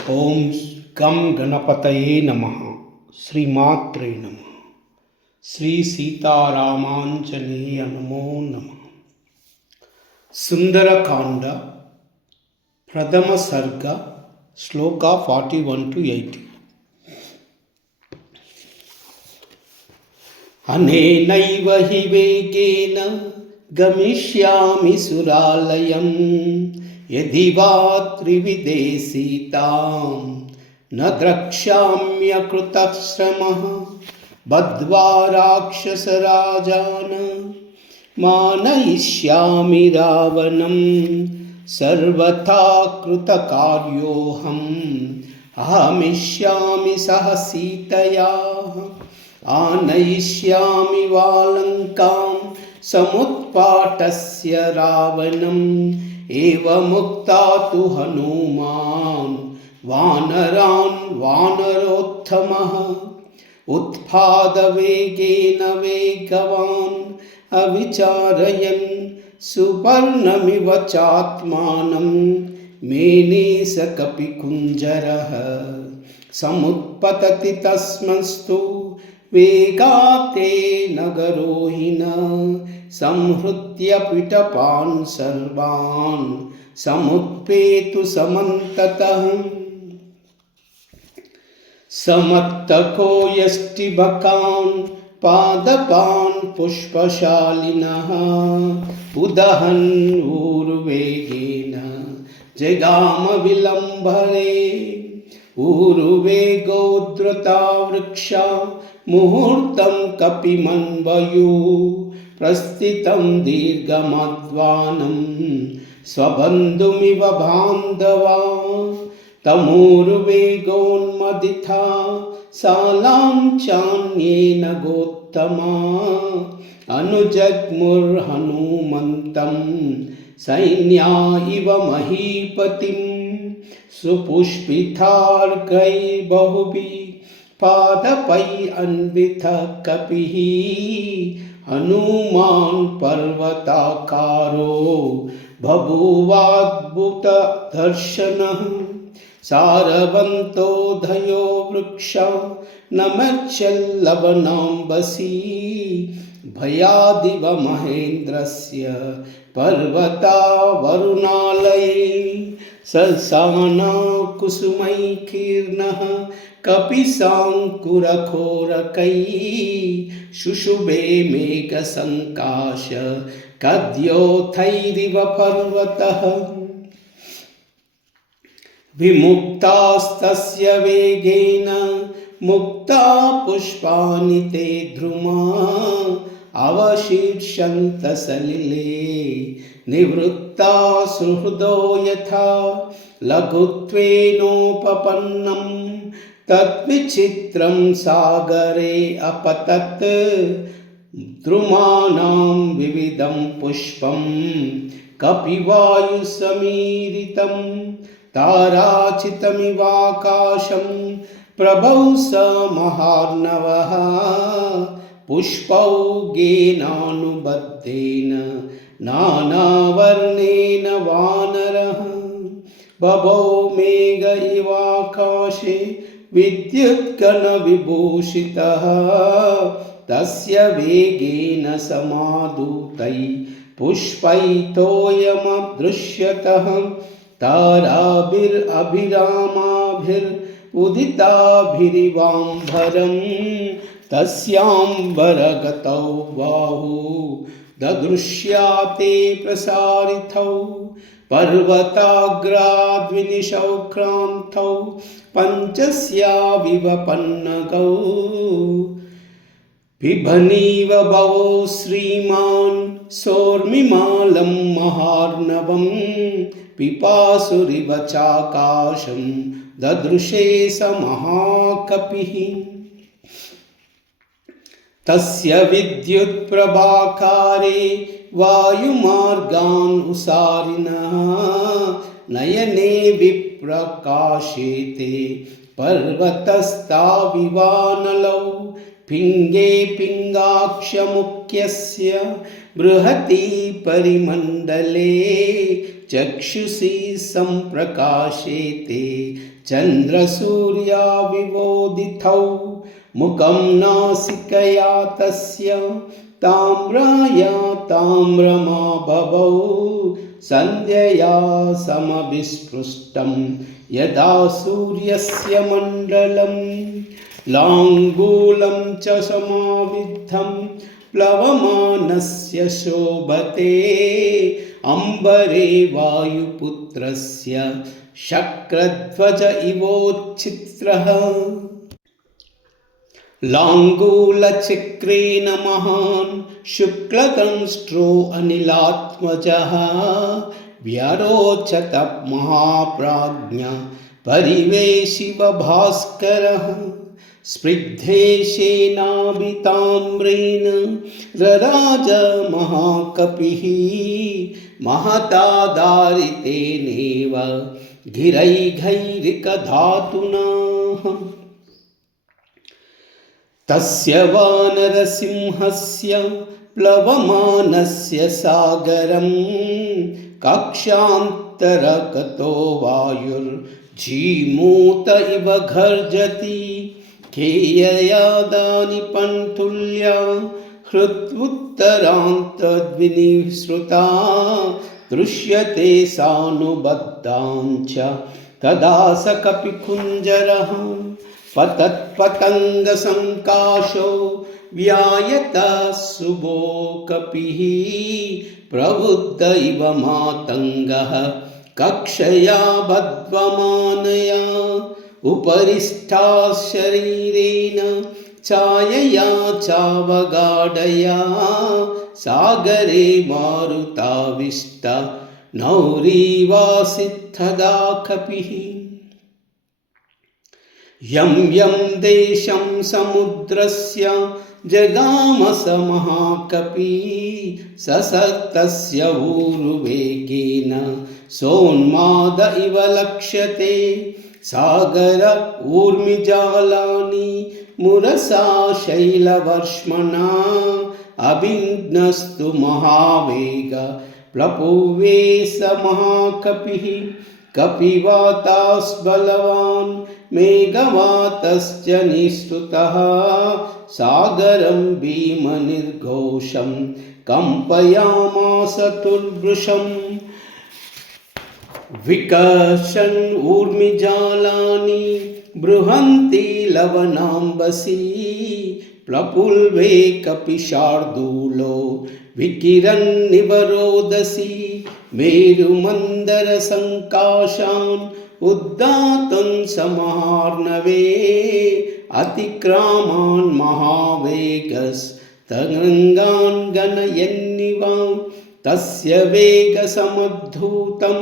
ఓం గం గణపతయే నమః. శ్రీమాత్రే నమః. శ్రీ సీతారామాంజనేయ నమో నమః. సుందరకాండ ప్రథమ సర్గ శ్లోక 41-80. అనేనైవ హి వేగేన గమిష్యామి సురాలయం యది వా త్రివిదేశీతాం న ద్రక్ష్యామ్యకృతః శ్రమః బద్ధ్వా రాక్షసరాజాన్ మానయిష్యామి రావణం సర్వథా కృతకార్యోహం అహమిష్యామి సహ సీతయా ఆనయిష్యామి వాలంకాం సముత్పాటస్య రావణం ఏవముక్తా తు హనుమాన్ వానరాన్ వానరోత్తమః ఉత్పాదవేగేన వేగవాన్ అవిచారయన్ సుపర్ణమివ చాత్మానం మేనే స కపికుంజరః సముత్పతతి తస్మస్తు వేగాతే నగరోహిణ సంహృత్య పిటపాన్ సర్వాన్ సముత్పేతు సమంతతః సమత్తకో యష్టిబకాన్ పాదపాన్ పుష్పశాలినః ఉదహన్ ఊర్వేగేన జగామ విలంబరే ఊరువేగోద్ధృతా వృక్షా ముహూర్తం కపిమన్వయు ప్రస్థితం దీర్ఘమధ్వానం స్వబంధుమివ బాంధవా తమూరువేగోన్మదితా సాలాం చాన్యేన గోత్తమా అనుజగ్ముర్హనుమంతం సైన్యా ఇవ మహీపతిం సుపుష్పితార్కైర్బహుభిః పాదపై అన్విత కపిః హనుమాన్ పర్వతాకారో బభూవాద్భుత దర్శనః సారవంతోదయో వృక్ష నమచ్చల్లవనాంబసీ భయాదివ మహేంద్రస్య పర్వతా వరుణాలయే సల్సానా కుసుమైకీర్ణః కపిసాంకురఘోరకైః శుశుభే మేఘసంకాశ కద్యోతైరివ పర్వతః విముక్తాస్తస్య వేగేన ముక్తా పుష్పాని తే ద్రుమా అవశీర్షంత సలిలే నివృత్తా సుహృదో యథా లఘుత్వేనోపపన్నం తద్విచిత్రం సాగరే అపతత్ ద్రుమాణాం వివిధం పుష్పం కపివాయుసమీరితం తారాచితమివాకాశం ప్రభౌ స మహార్ణవః పుష్పౌఘేనానుబద్ధేన నానావర్ణేన వానరః బభౌ మేఘ ఇవాకాశే విద్యుత్కణ విభూషితః తస్య వేగేన సమాదూతై పుష్పైతోయమదృశ్యతః తారాభిరామాభిరుదితాభిరివాంబరం తస్యాంబరగతౌ బాహు దదృశ్యాతే ప్రసారితౌ పర్వతాగ్రాద్వినిశౌక్రాంతౌ పంచస్యావివ పన్నగౌ బిభనీవ భవో శ్రీమాన్ సోర్మిమాలం మహార్ణవం పిపాసురివ చాకాశం దదృశే స మహాకపిః తస్య విద్యుత్ప్రభాకారే వాయుమార్గాన్ ఉసారిణః నయనే విప్రకాశేతే పర్వతస్థావివానలౌ పింగే పింగాక్షముఖ్యస్య బృహతి పరిమండలే चक्षुषी सम्प्रकाशेते चन्द्रसूर्या विवोदितौ मुखं नासिकया तस्य ताम्राया ताम्रमाभवौ सन्ध्यया समविस्पृष्टं यदा सूर्यस्य मण्डलं लाङ्गूलं च समाविद्धं प्लवमानस्य शोभते अम्बरे वायुपुत्रस्य शक्रध्वज इवोच्छित्रः लाङ्गूलचक्रेण महान् शुक्लदंष्ट्रो अनिलात्मजः व्यरोचत महाप्राज्ञ परिवेशिव भास्करः स्निग्धेशेनाभिताम्रेण रराज महाकपिः महतादारितेनेव गिरैघैरिकधातुना तस्य वानरसिंहस्य प्लवमानस्य सागरं कक्षान्तरगतो वायुर्जीमूत इव गर्जति खेययादानि पन्तुल्या हृत्वुत्तरान्तद्विनिसृता दृश्यते सानुबद्धाञ्च तदा स कपिकुञ्जरः पतत्पतङ्गसङ्काशो व्यायतः शुभो कपिः प्रबुद्ध इव मातङ्गः कक्षया बध्वमानया उपरिष्ठाः शरीरेण छायया चावगाढया सागरे मारुताविष्ट नौरीवासित्थदा कपिः यं यं देशं समुद्रस्य जगामस महाकपि ससर्तस्य ऊरुवेगेन सोन्माद इव लक्ष्यते सागर ऊर्मिजालानि मुरसा शैलवर्ष्मणा अभिघ्नस्तु महावेग प्लपुवे स महाकपिः कपिवातास्बलवान् मेघवातश्च निःसृतः सागरं भीमनिर्घोषं कम्पयामास तुर्भृशम् विकर्षन् ऊर्मिजालानि बृहन्ति लवणाम्बसी प्लपुल्वे कपिशार्दूलो विकिरन्निव रोदसी मेरुमन्दरसङ्काशान् उद्दातुं समार्णवे अतिक्रामान् महावेगस्तरङ्गान् गणयन्निव तस्य वेगसमुद्धूतं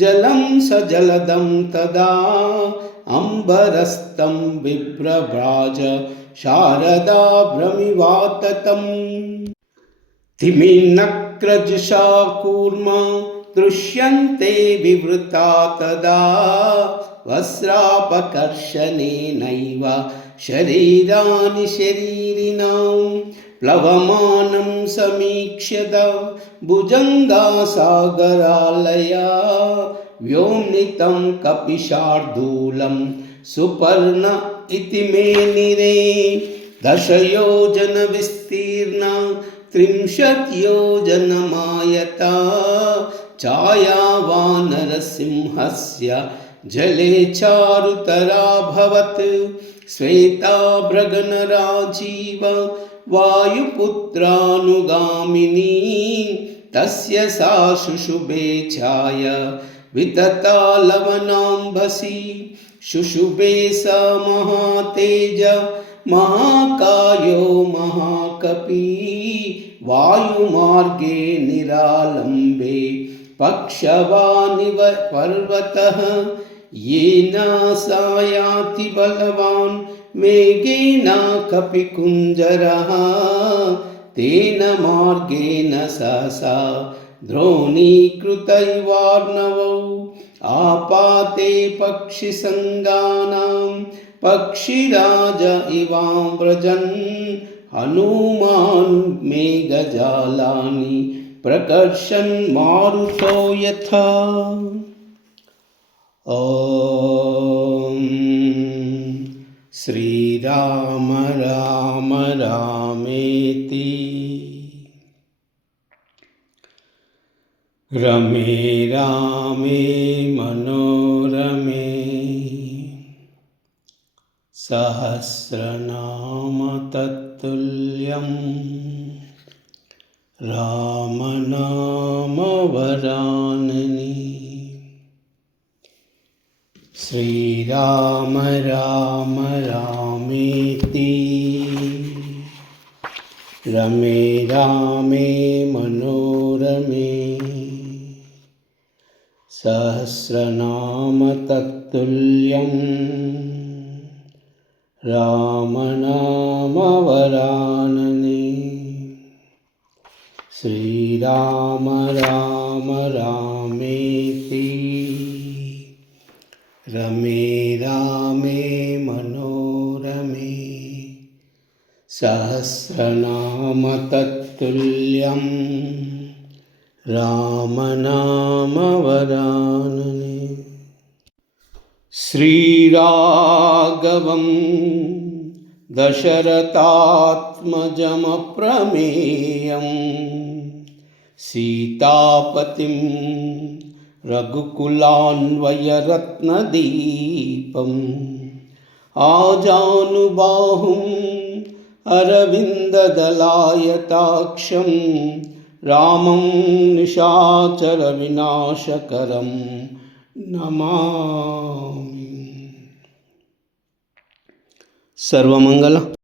जलं स जलदं तदा अम्बरस्तं बिभ्रभ्राज शारदा भ्रमिवाततम् तिमिन्नक्रजुषा कूर्मा दृश्यन्ते विवृता तदा वस्त्रापकर्षणेनैव शरीराणि शरीरिणां प्लवमानं समीक्ष्यत भुजङ्गा सागरालया व्योम्नितं कपिशार्दूलं सुपर्ण इति मेनिरे 10 योजन विस्तीर्णा 30 योजनमायता छाया वानरसिंहस्य जले चारुतराभवत् श्वेता भ्रगनराजीव वायुपुत्रानुगामिनी तस्य सा शुशुभे छाया वितता लवनाम्बसी शुशुभे स महातेज महाकायो महाकपि वायुमार्गे निरालम्बे पक्षवानिव पर्वतः येन सायाति बलवान् वेगेन कपिकुञ्जरः तेन मार्गेण सहसा द्रोणीकृतैवार्णवौ आपाते पक्षिसङ्गानां पक्षिराज इवां व्रजन् हनुमान् मेघजालानि प्रकर्षन् मारुतो यथा। ॐ श्रीराम राम रामेति रमे रामे मनोरमे सहस्रनाम तत्तुल्यं रामनाम वरानने। श्रीराम राम रामेति रमे रामे मनोरमे सहस्रनाम तत्तुल्यं रामनाम वरानने। श्रीराम राम रामेति रमे रामे मनोरमे सहस्रनाम तत्तुल्यं रामनाम वरानने। श्रीराघवं दशरथात्मजमप्रमेयं सीतापतिं रघुकुलान्वयरत्नदीपम् आजानुबाहुम् अरविन्ददलायताक्षं रामं निशाचरविनाशकरं नमामि। सर्वमंगल।